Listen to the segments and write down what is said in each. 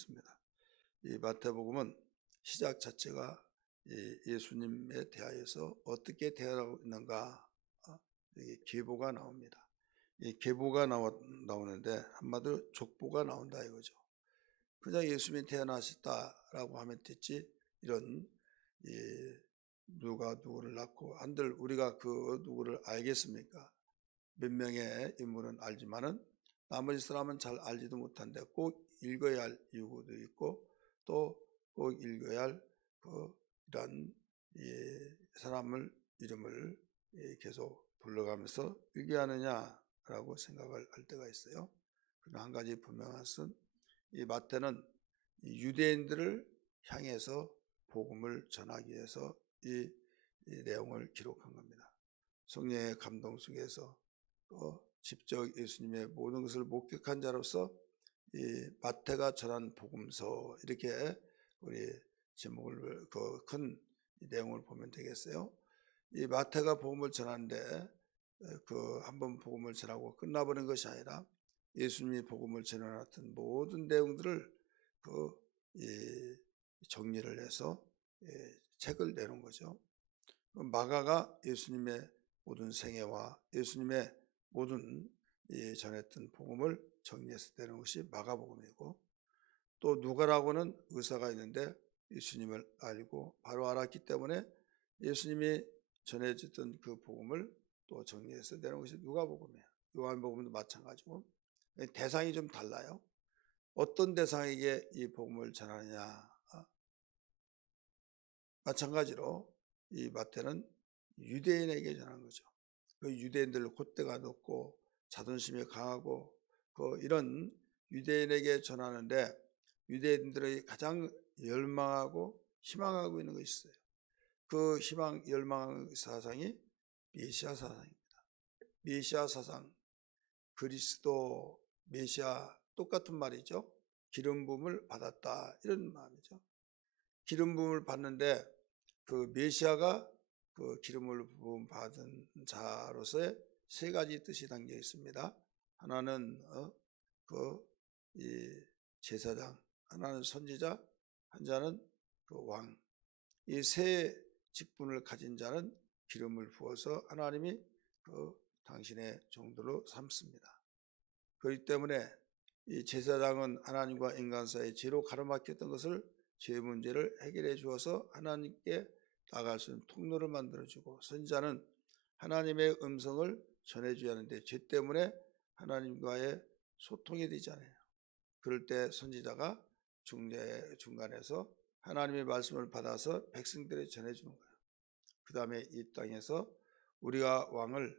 하겠습니다. 이 마태복음은 시작 자체가 예수님에 대하여서 어떻게 대하고 있는가, 계보가 나옵니다. 이 계보가 나오는데 한마디로 족보가 나온다 이거죠. 그냥 예수님이 태어나셨다라고 하면 됐지, 이런 누가 누구를 낳고 한들 우리가 그 누구를 알겠습니까? 몇 명의 인물은 알지만은 나머지 사람은 잘 알지도 못한데 꼭 읽어야 할 이유도 있고 또 꼭 읽어야 할 이런 사람을 이름을 계속 불러가면서 읽어야 하느냐라고 생각을 할 때가 있어요. 그러나 한 가지 분명한 것은 이 마태는 유대인들을 향해서 복음을 전하기 위해서 이 내용을 기록한 겁니다. 성령의 감동 속에서 직접 예수님의 모든 것을 목격한 자로서 이 마태가 전한 복음서, 이렇게 우리 제목을 큰 내용을 보면 되겠어요. 이 마태가 복음을 전하는데 한번 복음을 전하고 끝나버린 것이 아니라 예수님이 복음을 전해놨던 모든 내용들을 정리를 해서 책을 내놓은 거죠. 마가가 예수님의 모든 생애와 예수님의 모든 전했던 복음을 정리해서 내놓은 것이 마가복음이고, 또 누가라고는 의사가 있는데 예수님을 알고 바로 알았기 때문에 예수님이 전해졌던 그 복음을 또 정리해서 내놓은 것이 누가복음이에요. 요한복음도 마찬가지고 대상이 좀 달라요. 어떤 대상에게 이 복음을 전하느냐, 마찬가지로 이 마태는 유대인에게 전한 거죠. 그 유대인들 콧대가 높고 자존심이 강하고 이런 유대인에게 전하는데 유대인들의 가장 열망하고 희망하고 있는 것이 있어요. 그 희망 열망 사상이 메시아 사상입니다. 메시아 사상, 그리스도, 메시아 똑같은 말이죠. 기름 부음을 받았다, 이런 마음이죠. 기름 부음을 받는데 그 메시아가 그 기름을 부음 받은 자로서의 세 가지 뜻이 담겨 있습니다. 하나는 이 제사장, 하나는 선지자, 한 자는 그 왕. 이 세 직분을 가진 자는 기름을 부어서 하나님이 당신의 종들로 삼습니다. 그렇기 때문에 이 제사장은 하나님과 인간 사이의 죄로 가로막혔던 것을, 죄 문제를 해결해 주어서 하나님께 나갈 수 있는 통로를 만들어주고, 선지자는 하나님의 음성을 전해줘야 하는데 죄 때문에 하나님과의 소통이 되잖아요. 그럴 때 선지자가 중간에서 하나님의 말씀을 받아서 백성들에 전해주는 거예요. 그 다음에 이 땅에서 우리가 왕을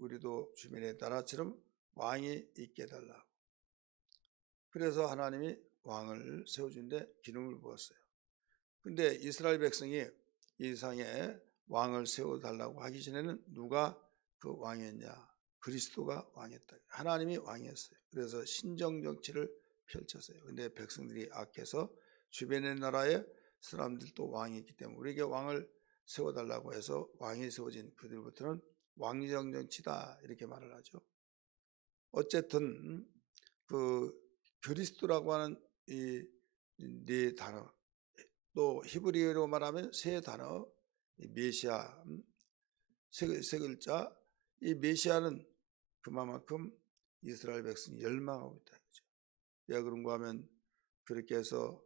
우리도 주민의 나라처럼 왕이 있게 해달라고. 그래서 하나님이 왕을 세워준데 기름을 부었어요. 근데 이스라엘 백성이 이 세상에 왕을 세워달라고 하기 전에는 누가 그 왕이었냐? 그리스도가 왕이었다. 하나님이 왕이었어요. 그래서 신정정치를 펼쳤어요. 근데 백성들이 악해서 주변의 나라의 사람들도 왕이 있기 때문에 우리에게 왕을 세워달라고 해서 왕이 세워진 그들부터는 왕정정치다, 이렇게 말을 하죠. 어쨌든 그리스도라고 하는 이 네 단어, 또 히브리어로 말하면 세 단어, 메시아, 세 글자, 이 메시아는 그만큼 이스라엘 백성이 열망하고 있다. 왜 그런가 하면 그렇게 해서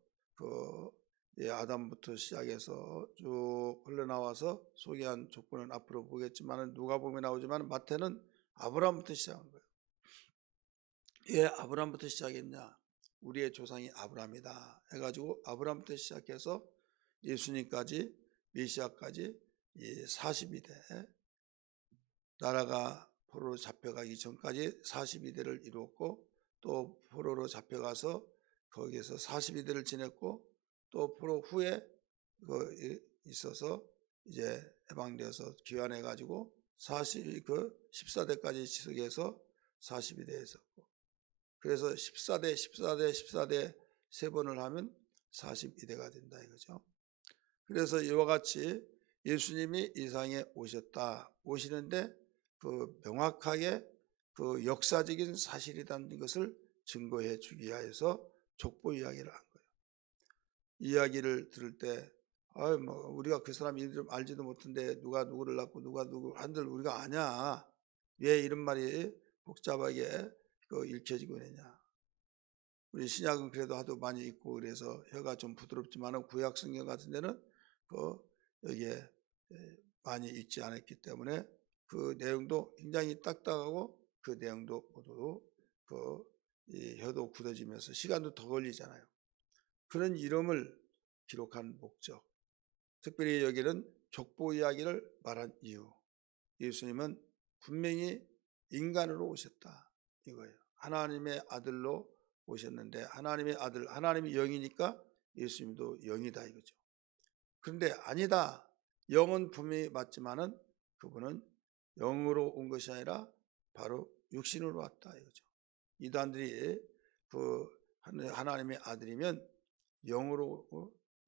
아담부터 시작해서 쭉 흘러나와서 소개한 족보는 앞으로 보겠지만 누가복음에 나오지만 마태는 아브라함부터 시작한 거예요. 왜 아브라함부터 시작했냐? 우리의 조상이 아브라함이다 해가지고 아브라함부터 시작해서 예수님까지, 메시아까지 42대, 나라가 포로로 잡혀가기 전까지 42대를 이루었고, 또 포로로 잡혀가서 거기에서 42대를 지냈고, 또 포로 후에 있어서 이제 해방되어서 귀환해가지고 14대까지 지속해서 42대에 있었고, 그래서 14대 세 번을 하면 42대가 된다 이거죠. 그래서 이와 같이 예수님이 이 세상에 오시는데 명확하게 역사적인 사실이라는 것을 증거해 주기 위하여서 족보 이야기를 한 거예요. 이야기를 들을 때 우리가 그 사람 이름 알지도 못한데 누가 누구를 낳고 누가 누구 한들 우리가 아냐. 왜 이런 말이 복잡하게 읽혀지고 있느냐. 우리 신약은 그래도 하도 많이 읽고 그래서 혀가 좀 부드럽지만 구약 성경 같은 데는 여기에 많이 읽지 않았기 때문에 그 내용도 굉장히 딱딱하고 그 내용도 모두 이 혀도 굳어지면서 시간도 더 걸리잖아요. 그런 이름을 기록한 목적, 특별히 여기는 족보 이야기를 말한 이유, 예수님은 분명히 인간으로 오셨다 이거예요. 하나님의 아들로 오셨는데 하나님의 아들, 하나님이 영이니까 예수님도 영이다 이거죠. 그런데 아니다. 영은 분명히 맞지만은 그분은 영으로 온 것이 아니라 바로 육신으로 왔다 이거죠. 이단들이 하나님의 아들이면 영으로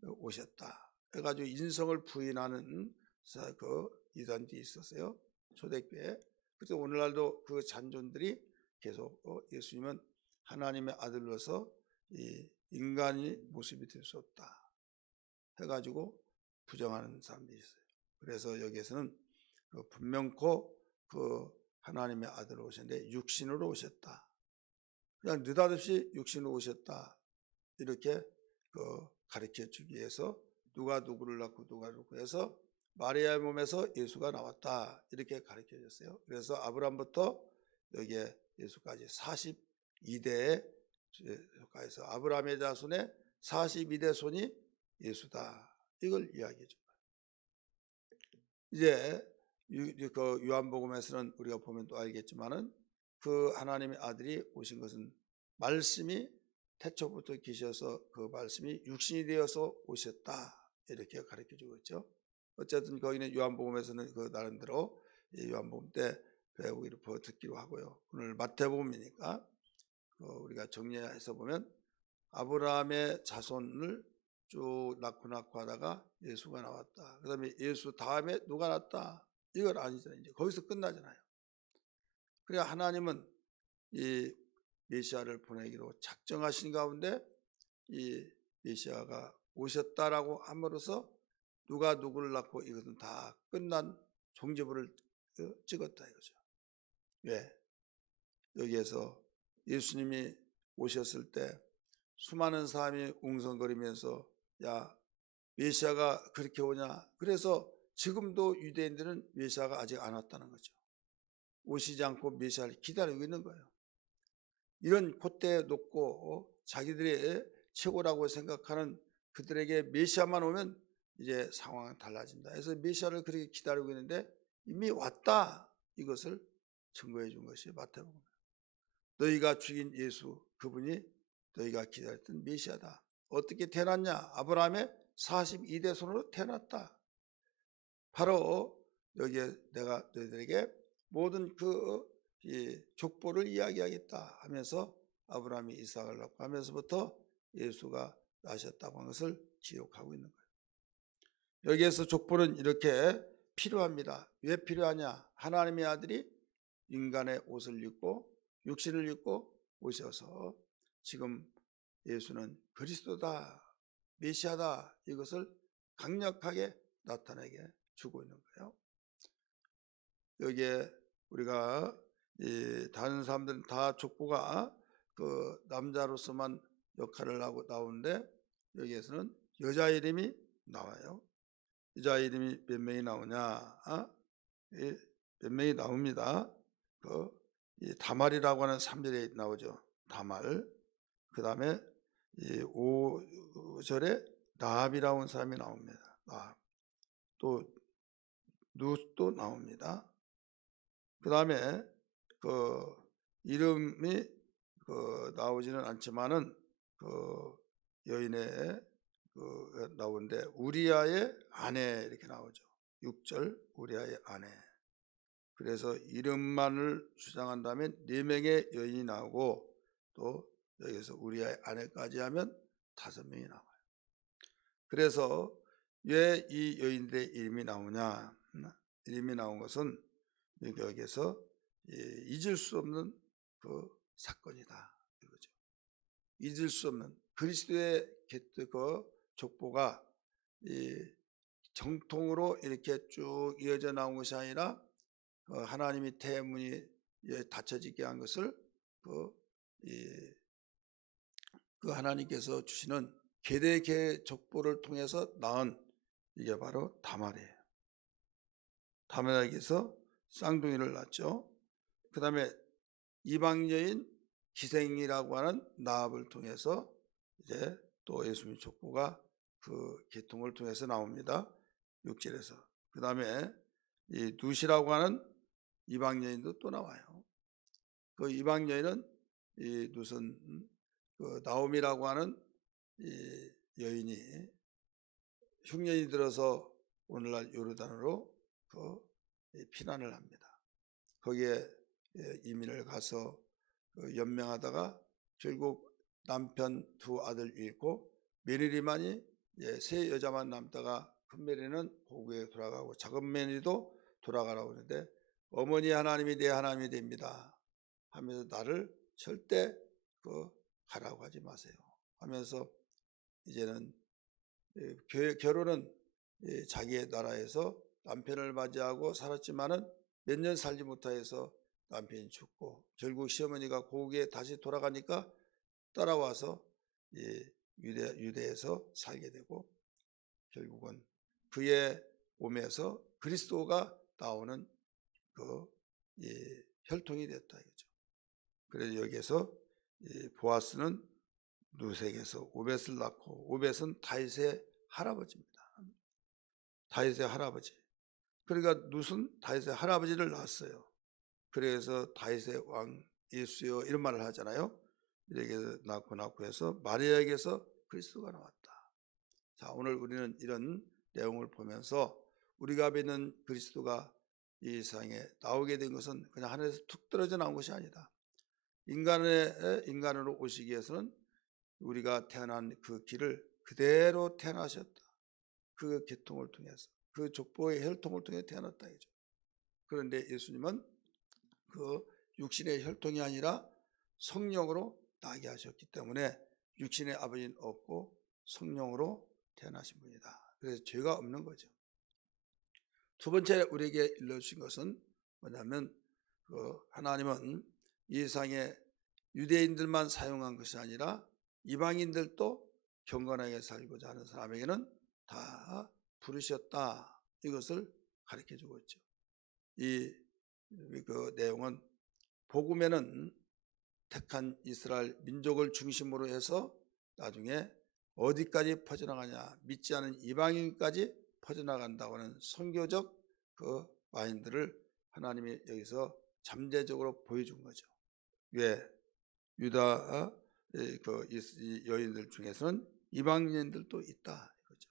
오셨다 해가지고 인성을 부인하는 이단들이 있었어요. 초대교회. 그래서 오늘날도 그 잔존들이 계속 예수님은 하나님의 아들로서 이 인간의 모습이 될 수 없다 해가지고 부정하는 사람들이 있어요. 그래서 여기에서는 분명코 하나님의 아들로 오셨는데 육신으로 오셨다. 그냥 느닷없이 육신으로 오셨다. 이렇게 가르쳐 주기 위해서 누가 누구를 낳고 누가 누구 해서 마리아의 몸에서 예수가 나왔다. 이렇게 가르쳐 줬어요. 그래서 아브라함부터 여기에 예수까지 42대에 예수까지서 아브라함의 자손의 42대 손이 예수다. 이걸 이야기해 준 거예요. 이제 그 요한복음에서는 우리가 보면 또 알겠지만은 그 하나님의 아들이 오신 것은 말씀이 태초부터 계셔서 그 말씀이 육신이 되어서 오셨다. 이렇게 가르쳐 주고 있죠. 어쨌든 거기는 요한복음에서는 그 나름대로 요한복음 때 배우기로 듣기로 하고요. 오늘 마태복음이니까 우리가 정리해서 보면 아브라함의 자손을 쭉 낳고 하다가 예수가 나왔다. 그 다음에 예수 다음에 누가 났다. 이건 아니잖아요. 이제 거기서 끝나잖아요. 그래야 하나님은 이 메시아를 보내기로 작정하신 가운데 이 메시아가 오셨다라고 함으로써 누가 누구를 낳고 이것은 다 끝난 종지부를 찍었다 이거죠. 왜? 여기에서 예수님이 오셨을 때 수많은 사람이 웅성거리면서 야 메시아가 그렇게 오냐. 그래서 지금도 유대인들은 메시아가 아직 안 왔다는 거죠. 오시지 않고 메시아를 기다리고 있는 거예요. 이런 콧대에 놓고 자기들의 최고라고 생각하는 그들에게 메시아만 오면 이제 상황은 달라진다. 그래서 메시아를 그렇게 기다리고 있는데 이미 왔다. 이것을 증거해 준 것이 마태복음이에요. 너희가 죽인 예수 그분이 너희가 기다렸던 메시아다. 어떻게 태어났냐? 아브라함의 42대 손으로 태어났다. 바로 여기에 내가 너희들에게 모든 족보를 이야기하겠다 하면서 아브라함이 이삭을 낳고 하면서부터 예수가 나셨다고 하는 것을 기록하고 있는 거예요. 여기에서 족보는 이렇게 필요합니다. 왜 필요하냐? 하나님의 아들이 인간의 옷을 입고 육신을 입고 오셔서 지금 예수는 그리스도다, 메시아다 이것을 강력하게 나타내게 주고 있는 거예요. 여기에 우리가 다른 사람들은 다 족보가 그 남자로서만 역할을 하고 나오는데 여기에서는 여자 이름이 나와요. 여자 이름이 몇 명이 나오냐? 몇 명이 나옵니다. 다말이라고 하는 3절에 나오죠. 다말. 그 다음에 5절에 나합이라고 하는 사람이 나옵니다. 나합. 또 룻도 나옵니다. 그 다음에 이름이 나오지는 않지만은 여인의 나오는데 우리아의 아내 이렇게 나오죠. 6절 우리아의 아내. 그래서 이름만을 주장한다면 4명의 여인이 나오고 또 여기서 우리아의 아내까지 하면 5명이 나와요. 그래서 왜 이 여인들의 이름이 나오냐? 이름이 나온 것은 여기에서 잊을 수 없는 그 사건이다 이거죠. 잊을 수 없는 그리스도의 그 족보가 이 정통으로 이렇게 쭉 이어져 나온 것이 아니라 하나님이 태문이 닫혀지게 한 것을 그 하나님께서 주시는 계대 족보를 통해서 낳은 이게 바로 다말이에요. 다말에게서 쌍둥이를 낳죠. 그 다음에 이방 여인 기생이라고 하는 나합을 통해서 이제 또 예수님 족보가 그 계통을 통해서 나옵니다. 6절에서. 그 다음에 이 누시라고 하는 이방 여인도 또 나와요. 그 이방 여인은 이 누슨 그 나옴이라고 하는 이 여인이 흉년이 들어서 오늘날 요르단으로 그 피난을 합니다. 거기에 이민을 가서 연명하다가 결국 남편 두 아들 잃고 며느리만이 세 여자만 남다가 큰 며느리는 고국에 돌아가고 작은 며느리도 돌아가라고 하는데 어머니 하나님이 내 하나님이 됩니다 하면서 나를 절대 가라고 하지 마세요 하면서 이제는 결혼은 자기의 나라에서 남편을 맞이하고 살았지만은 몇 년 살지 못해서 남편이 죽고 결국 시어머니가 고국에 다시 돌아가니까 따라와서 유대에서 살게 되고 결국은 그의 몸에서 그리스도가 나오는 혈통이 됐다 이거죠. 그래서 여기에서 보아스는 누색에서 오벳을 낳고 오벳은 다윗의 할아버지입니다. 다윗의 할아버지. 그러니까 룻은 다윗의 할아버지를 낳았어요. 그래서 다윗의 왕 예수여 이런 말을 하잖아요. 이렇게 낳고 해서 마리아에게서 그리스도가 나왔다. 자, 오늘 우리는 이런 내용을 보면서 우리가 믿는 그리스도가 이 세상에 나오게 된 것은 그냥 하늘에서 툭 떨어져 나온 것이 아니다. 인간으로 오시기 위해서는 우리가 태어난 그 길을 그대로 태어나셨다. 그 계통을 통해서 그 족보의 혈통을 통해 태어났다 이죠. 그런데 예수님은 그 육신의 혈통이 아니라 성령으로 나게 하셨기 때문에 육신의 아버지는 없고 성령으로 태어나신 분이다. 그래서 죄가 없는 거죠. 두 번째 우리에게 일러주신 것은 뭐냐면 하나님은 이 세상에 유대인들만 사용한 것이 아니라 이방인들도 경건하게 살고자 하는 사람에게는 다 부르셨다. 이것을 가르쳐주고 있죠. 그 내용은 복음에는 택한 이스라엘 민족을 중심으로 해서 나중에 어디까지 퍼져나가냐 믿지 않은 이방인까지 퍼져나간다고 하는 선교적 그 마인드를 하나님이 여기서 잠재적으로 보여준 거죠. 왜? 유다 그 여인들 중에서는 이방인들도 있다 이거죠.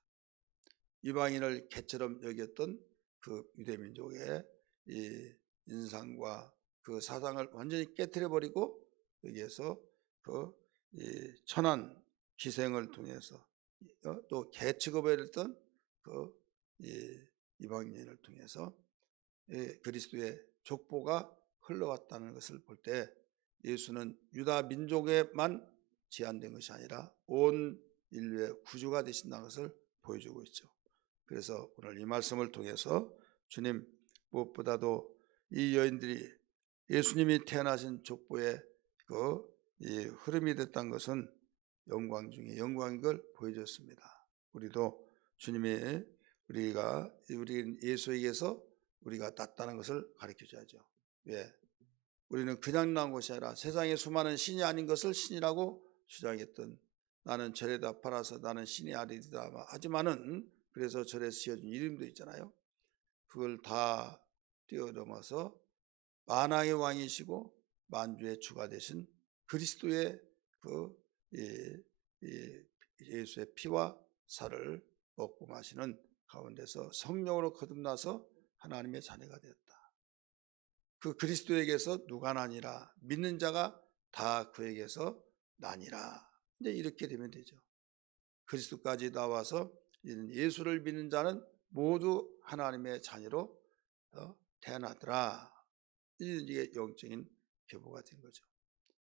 이방인을 개처럼 여겼던 그 유대 민족의 이 인상과 그 사상을 완전히 깨트려 버리고 여기에서 이 천한 기생을 통해서 또 개취급을 했던 이방인을 통해서 그리스도의 족보가 흘러왔다는 것을 볼 때 예수는 유다 민족에만 제한된 것이 아니라 온 인류의 구주가 되신다는 것을 보여주고 있죠. 그래서 오늘 이 말씀을 통해서 주님 무엇보다도 이 여인들이 예수님이 태어나신 족보의 이 흐름이 됐다는 것은 영광 중에 영광인 걸 보여줬습니다. 우리도 주님이 우리 예수에게서 우리가 낫다는 것을 가르쳐줘야죠. 왜? 우리는 그냥 나온 것이 아니라 세상에 수많은 신이 아닌 것을 신이라고 주장했던 나는 절에다 팔아서 나는 신이 아니리다 하지만은 그래서 절에 지어준 이름도 있잖아요. 그걸 다 뛰어넘어서 만왕의 왕이시고 만주의 주가 되신 그리스도의 예수의 피와 살을 먹고 마시는 가운데서 성령으로 거듭나서 하나님의 자녀가 되었다. 그 그리스도에게서 누가 나니라 믿는 자가 다 그에게서 나니라. 이제 이렇게 되면 되죠. 그리스도까지 나와서 예수를 믿는 자는 모두 하나님의 자녀로 태어나더라. 이게 영적인 계보가 된 거죠.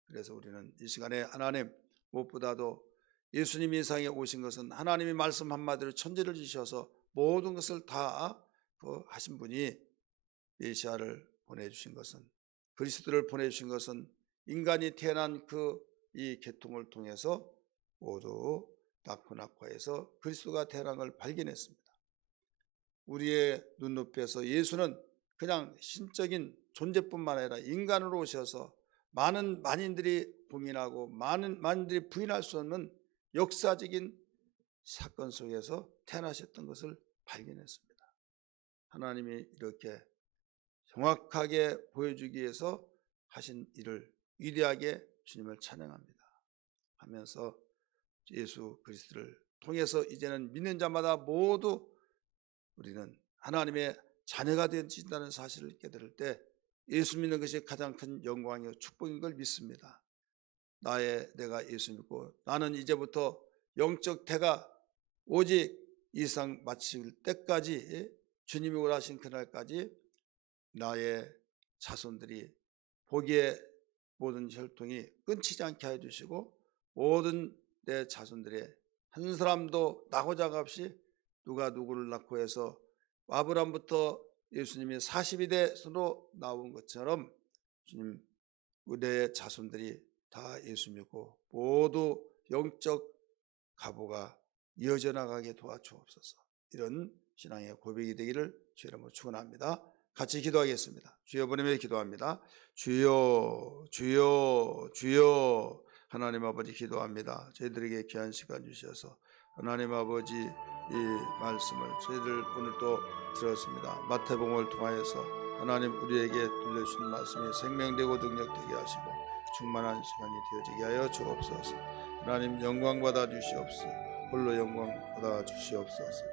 그래서 우리는 이 시간에 하나님 무엇보다도 예수님이 이 세상에 오신 것은 하나님이 말씀 한마디로 천지를 지셔서 모든 것을 다 하신 분이 메시아를 보내주신 것은, 그리스도를 보내주신 것은 인간이 태어난 이 계통을 통해서 모두 낳고 낙화해서 그리스도가 태어난 걸 발견했습니다. 우리의 눈높이에서 예수는 그냥 신적인 존재뿐만 아니라 인간으로 오셔서 많은 만인들이 고민하고 만인들이 부인할 수 없는 역사적인 사건 속에서 태어나셨던 것을 발견했습니다. 하나님이 이렇게 정확하게 보여주기 위해서 하신 일을 위대하게 주님을 찬양합니다 하면서 예수 그리스도를 통해서 이제는 믿는 자마다 모두 우리는 하나님의 자녀가 되어진다는 사실을 깨달을 때 예수 믿는 것이 가장 큰 영광이요 축복인 걸 믿습니다. 내가 예수 믿고 나는 이제부터 영적 태가 오직 이 세상 마칠 때까지, 주님이 오라신 그날까지 나의 자손들이 보기에 모든 혈통이 끊치지 않게 해주시고, 모든 내 자손들의 한 사람도 나고자가 없이 누가 누구를 낳고 해서 아브라함부터 예수님이 40위대로 나온 것처럼 주님 내 자손들이 다 예수 믿고 모두 영적 가보가 이어져 나가게 도와주옵소서. 이런 신앙의 고백이 되기를 주의 이름으로 축원합니다. 같이 기도하겠습니다. 주여 보내며 기도합니다. 주여 주여 주여. 하나님 아버지 기도합니다. 저희들에게 귀한 시간 주셔서 하나님 아버지 이 말씀을 저희들 오늘 또 들었습니다. 마태복음을 통하여서 하나님 우리에게 들려주신 말씀이 생명되고 능력되게 하시고 충만한 시간이 되어지게 하여 주옵소서. 하나님 영광 받아 주시옵소서. 홀로 영광 받아 주시옵소서.